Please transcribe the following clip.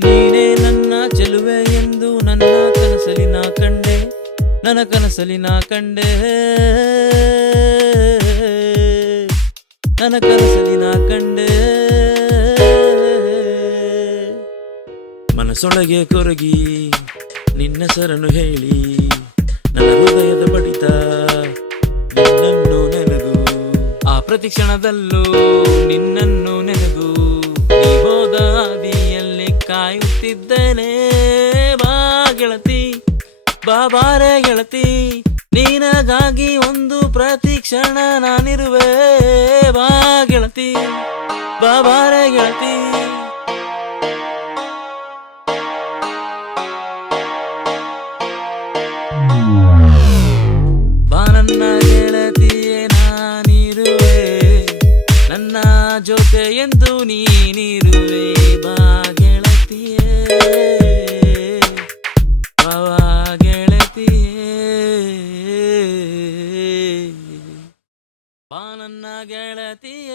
ನೀನೇ ನನ್ನ ಚೆಲುವೆ ಎಂದು ನನ್ನ ಕನಸಲಿ ನಾ ಕಂಡೆ, ನನ್ನ ಕನಸಲಿ ನಾ ಕಂಡೆ, ನನ್ನ ಕನಸಲಿ ನಾ ಕಂಡೆ. ಮನಸೊಳಗೆ ಕೊರಗಿ ನಿನ್ನ ಹೆಸರನ್ನು ಹೇಳಿ, ನನ್ನ ಹೃದಯದ ಬಡಿತ ನಿನ್ನನ್ನು ನೆನೆದು, ಆ ಪ್ರತಿ ಕ್ಷಣದಲ್ಲೂ ನಿನ್ನನ್ನು ನೆನೆದು, ನೀ ಹೋದ ಹಾದಿಯಲ್ಲಿ ಕಾಯುತ್ತಿದ್ದೇನೆ. ಬಾ ಗೆಳತಿ, ಬಾಬಾರೆ ಗೆಳತಿ, ನಿನಗಾಗಿ ಒಂದು ಪ್ರತಿ ಕ್ಷಣ ನಾನಿರುವೆ. ಬಾ ಗೆಳತಿ, ಬಾಬಾರೆ ಗೆಳತಿ. ಬಾ ನನ್ನ ಗೆಳತಿಯೇ ನಾನಿರುವೆ, ನನ್ನ ಜೊತೆ ಎಂದು ನೀನಿರುವೆ. ಬಾ ಗೆಳತಿಯೇ, ಬಾ ಗೆಳತಿಯೇ, ಬಾ ನನ್ನ ಗೆಳತಿಯೇ.